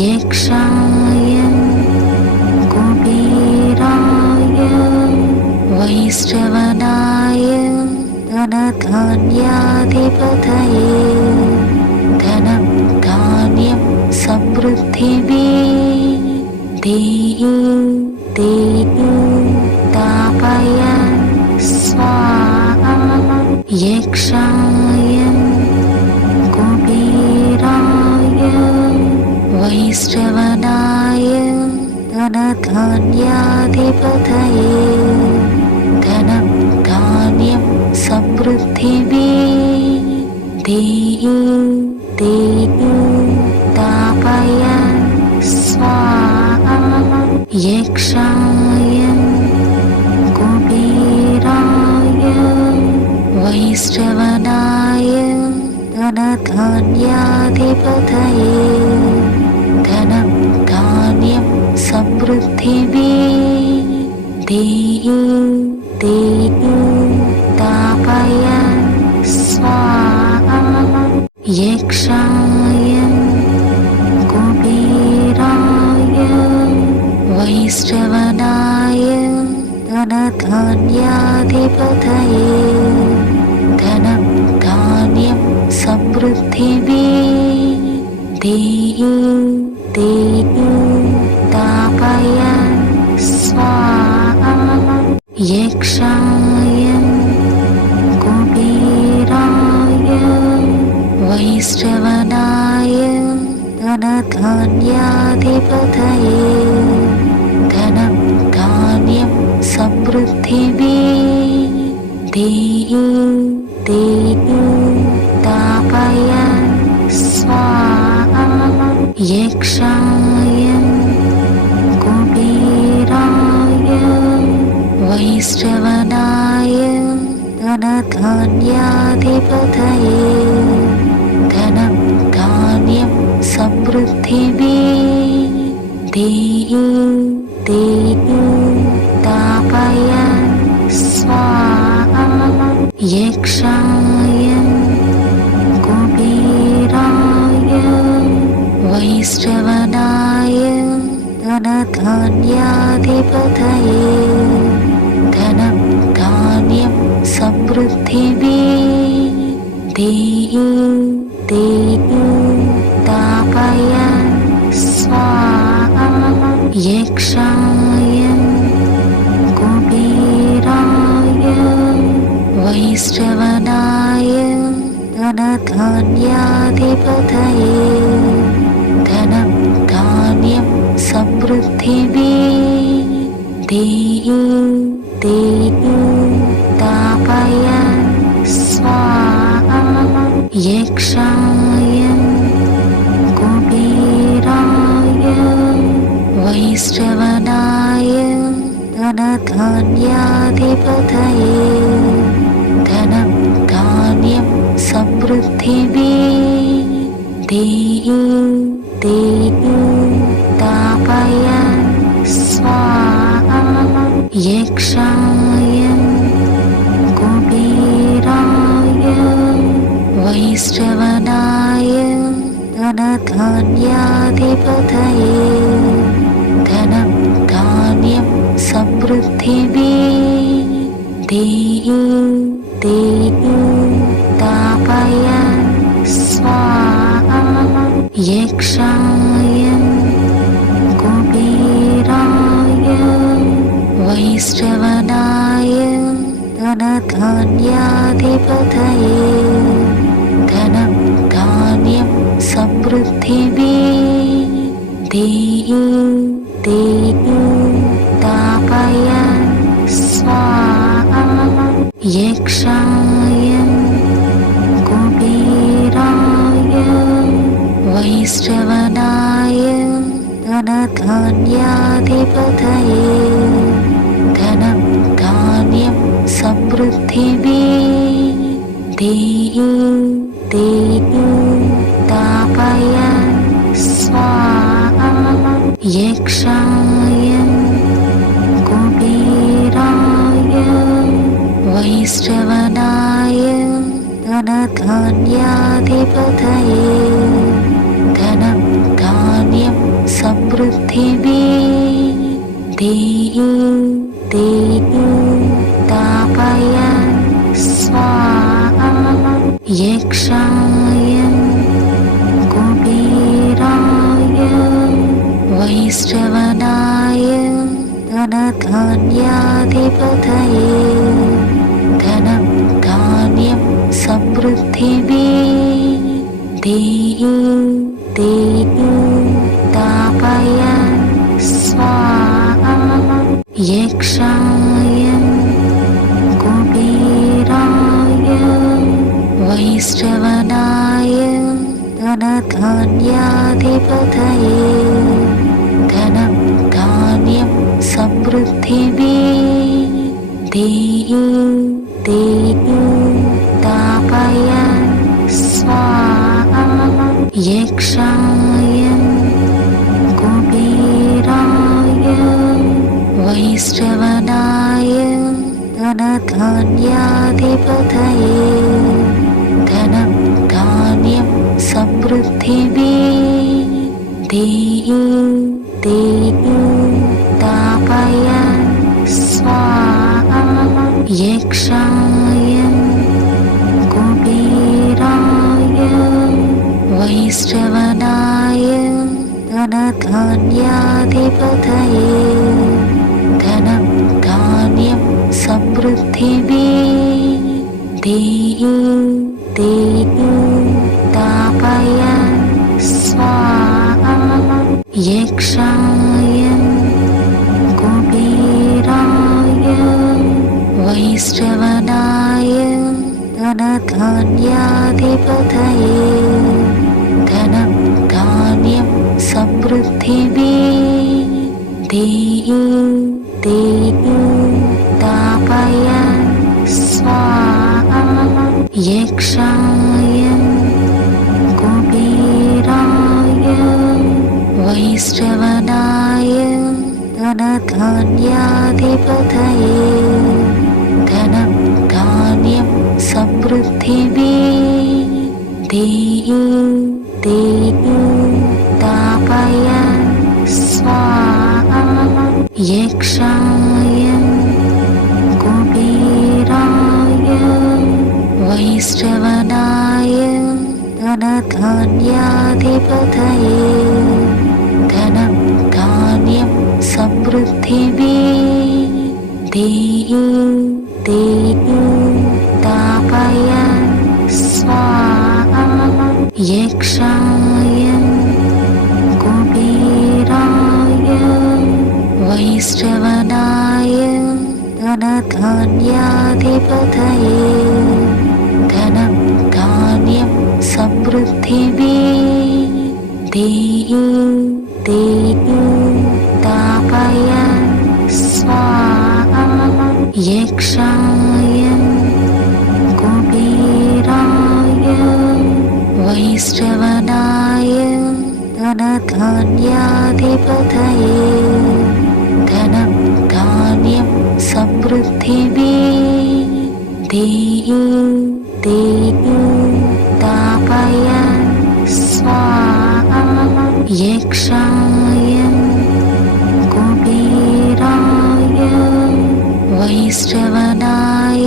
यक्षाय कुबेराय वैश्रवणाय धनधान्याधिपतये धनं धान्यं समृद्धिः देहि देहि तापय स्वाहा यक्षाय कुबेराय वैश्रवणाय धनधान्याधिपतये धनं धान्यं समृद्धिः देहि देहि तापय स्वाहा यक्षाय कुबेराय वैश्रवणाय धनधान्याधिपतये धनं धान्यं समृद्धिः देहि देहि तापय स्वाहा यक्षाय कुबेराय वैश्रवणाय धनधान्याधिपतये धनं धान्यं समृद्धिः देहि देहि तापय स्वाहा यक्षाय कुबेराय वैश्रवणाय धनधान्याधिपतये धनं धान्यं समृद्धिः देहि देहि तापय स्वाहा यक्षाय कुबेराय वैश्रवणाय धनधान्याधिपतये धनं धान्यं समृद्धिः देहि देहि तापय स्वाहा यक्षाय कुबेराय वैश्रवणाय धनधान्याधिपतये धनं धान्यं समृद्धिः देहि देहि तापय स्वाहा यक्षाय कुबेराय वैश्रवणाय धनधान्याधिपतये धनं धान्यं समृद्धिः देहि देहि तापय स्वाहा यक्षाय कुबेराय वैश्रवणाय धनधान्याधिपतये धनं धान्यं समृद्धिः देहि देहि तापय स्वाहा यक्षाय कुबेराय वैश्रवणाय धनधान्याधिपतये धनं धान्यं समृद्धिः देहि देहि तापय स्वाहा यक्षाय कुबेराय वैश्रवणाय धनधान्याधिपतये धनं धान्यं समृद्धिः देहि देहि तापय स्वाहा यक्षाय कुबेराय वैश्रवणाय धनधान्याधिपतये धनं धान्यं समृद्धिः देहि देहि तापय स्वाहा यक्षाय कुबेराय वैश्रवणाय धनधान्याधिपतये धनं धान्यं ధాన్యం సమృద్ధిభిः దేహి దేహి తాపయ స్వాహా యక్షాయ కుబేరాయ వైశ్రవణాయ ధనధాన్యాధిపతయే ధనం ధాన్యం సమృద్ధిభిः దేహి దేహి తాపయ స్వాహా యక్షాయ కుబేరాయ వైశ్రవణాయ ధనధాన్యాధిపతయే ధనం ధాన్యం సమృద్ధిభిः దేహి దేహి తాపయ స్వాహా యక్షాయ కుబేరాయ వైశ్రవణాయ ధనధాన్యాధిపతయే ధనం ధాన్యం సమృద్ధిభిः దేహి దేహి తాపయ స్వాహా యక్షాయ కుబేరాయ వైశ్రవణాయ ధనధాన్యాధిపతయే ధనం ధాన్యం సమృద్ధిభిः దేహి దేహి తాపయ స్వాహా యక్షాయ కుబేరాయ వైశ్రవణాయ ధనధాన్యాధిపతయే ధనం ధాన్యం సమృద్ధిభిः దేహి దేహి తాపయ స్వాహా యక్షాయ కుబేరాయ వైశ్రవణాయ ధనధాన్యాధిపతయే ధనం ధాన్యం సమృద్ధిభిः దేహి దేహి తాపయ స్వాహా యక్షాయ కుబేరాయ వైశ్రవణాయ ధనధాన్యాధిపతయే ధనం ధాన్యం సమృద్ధిభిः దేహి దేహి తాపయ స్వాహా యక్షాయ కుబేరాయ వైశ్రవణాయ ధనధాన్యాధిపతయే ధనం ధాన్యం సమృద్ధిభిः దేహి దేహి తాపయ స్వాహా యక్షాయ కుబేరాయ వైశ్రవణాయ ధనధాన్యాధిపతయే ధనం ధాన్యం సమృద్ధిభిः దేహి దేహి తాపయ స్వాహా యక్షాయ కుబేరాయ వైశ్రవణాయ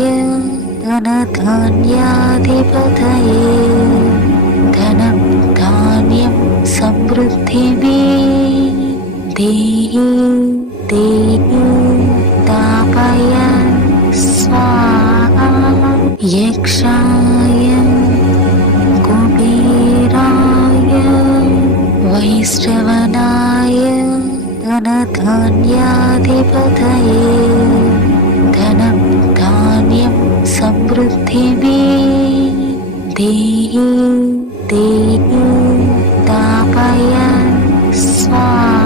ధనధాన్యాధిపతయే ధనం ధాన్యం సమృద్ధిభిः దేహి దేహి తాపయ స్వాహా యక్షాయ కుబేరాయ వైశ్రవణాయ ధనధాన్యాధిపతయే ధనం ధాన్యం సమృద్ధిభిः దేహి దేహి తాపయ స్వాహా